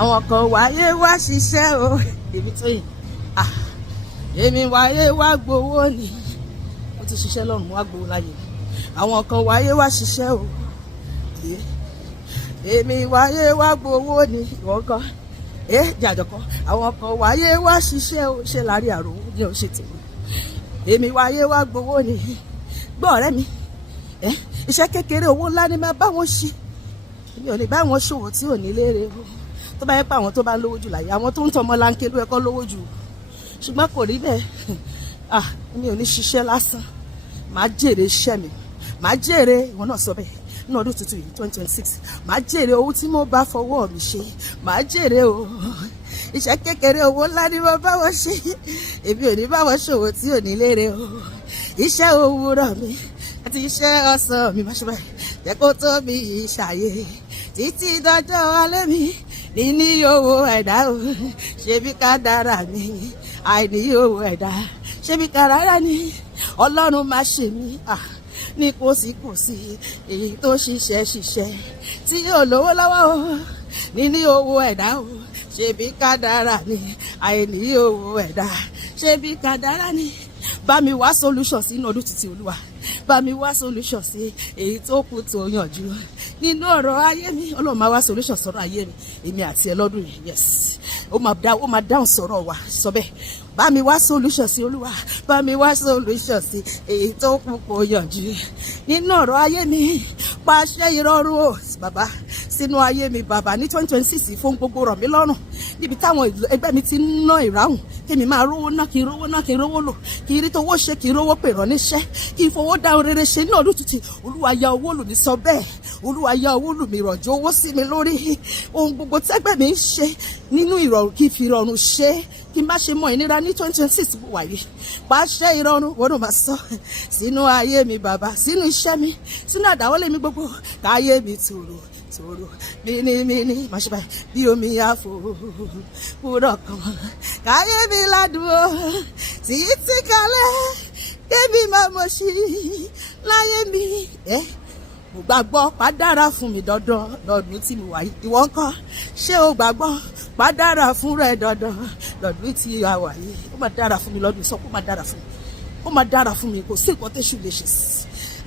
àwọn kan wáyé wá ṣiṣẹ́ o èmi tó yìn èmi wáyé wá gbowó ni mo ti ṣiṣẹ́ lọ́run wá gbowó láyé àwọn kan wáyé wá ṣiṣẹ́ o èmi wáyé wá gbowó ni ìwọ̀n kan jàjọkọ àwọn kan wáyé wá ṣiṣẹ́ o ṣe láàrin àrò ní o ṣe tèmi èmi wáyé wá gbowó ni gbọ́ ọ̀rẹ́ mi iṣẹ́ kékeré owó ńlá ni máa bá wọn ṣe èmi ò ní bá wọn ṣòwò tí ò ní léèrè o tó bá yẹ pé àwọn tó bá lówó jù láyé àwọn tó ń tọmọ láńké ló ẹkọ lówó jù ṣùgbọ́n kò rí bẹ́ẹ̀ èmi ò ní ṣiṣẹ́ lásán màá jèrè iṣẹ́ mi màá jèrè ìwọ náà sọ bẹ́ẹ̀ ní ọdún tuntun yìí 2026 màá jèrè owó tí mo bá fọwọ́ mi ṣe màá jèrè o iṣẹ́ kékeré owó ńlá ni mo bá wọn ṣe èmi ò ní bá wọn ṣòwò tí ò ní léèrè o iṣẹ́ òwúrọ̀ mi àti iṣẹ́ ọ̀sán mi má ṣe báyìí jẹ́ kó tó mi ṣàyè títí dọjọ́ alẹ́ mi níní owó ẹ̀dá o ṣebí kádàrá mi àìní owó ẹ̀dá ṣebí kádàrá ni ọlọ́run má ṣe mí ní kòsíkòsí èyí tó ṣiṣẹ́ tí yóò lówó lọ́wọ́ o níní owó ẹ̀dá o ṣebí kádàrá ni àìní owó ẹ̀dá ṣebí kádàrá ni bá mi wá solution sí inú ọdún títí olúwa bá mi wá solution sí èyí tó kù tó yànjú nínú ọ̀rọ̀ ayé mi ọlọ́run máa wá solution sọ̀rọ̀ ayé mi èmi àti ẹ lọ́dún yìí yes ó máa dáhùn sọ̀rọ̀ wa sọ bẹ́ẹ̀ bá mi wá solution sí olúwa bá mi wá solution sí èyí tó kù kó yànjú nínú ọ̀rọ̀ ayé mi pàṣẹ ìrọ̀rùn o bàbá sínú ayé mi bàbá ní 2026 fún gbogbo rọ̀ mí lọ́rùn níbi táwọn ẹgbẹ́ mi ti ń ná ìráhùn kémi máa rówó ná kí rówó ná kí rówó lò kí rí tówó ṣe kí rówó pè rán níṣẹ́ kí fowó dáhùn rere ṣe ní ọdún tuntun olúwa ya owó lù mí sọ bẹ́ẹ̀ olúwa ya owó lù mí rọ̀jò owó sí mi lórí ohun gbogbo tẹ́gbẹ́ mi ń ṣe nínú ìrọ̀rùn kí fi ìrọ̀rùn ṣe kí n má ṣe mọ ìnira ní 2026 wáyé pàṣẹ ìrọ̀rùn wọ́n máa sọ sínú ayé mi bàbá sínú iṣẹ́ mi sínú àdáwọ́lé mi gbogbo káyé mi tòrò mímí má ṣe báyìí bí omi àfò kúrọ̀ kan káyé mi ládùúgbò títí kalẹ̀ kébì máa mọ̀ sí láyé mi mo gbàgbọ́ pàdára fún mi dandan lọ́dún tí mo wà yìí ìwọ ńkọ́ ṣé o gbàgbọ́ pàdára fún rẹ dandan lọ́dún tí a wà yìí ó máa dára fún mi lọ́dún sọ pé ó máa dára fún mi ó máa dára fún mi kò sí nǹkan tẹ́ṣù lè ṣe sí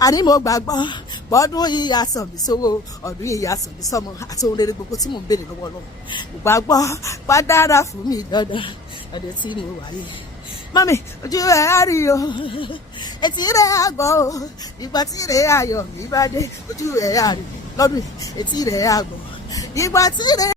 àní mo gbàgbọ́ bọ́dún yìí àsàn mi sówó ọdún yìí àsàn mi sọmọ àti ohun rere gbogbo tí mò ń béèrè lọ́wọ́ Ọlọ́run mo gbàgbọ́ pàdára fún mi dandan lọ́dún tí mo wà yìí mami ojú ẹ̀ á rí o etí rẹ̀ á gbọ́ o ìgbà tí rẹ̀ ayọ̀ mi bá dé ojú ẹ̀ á rí lọ́dún etí rẹ̀ á gbọ́ ìgbà tí rẹ̀.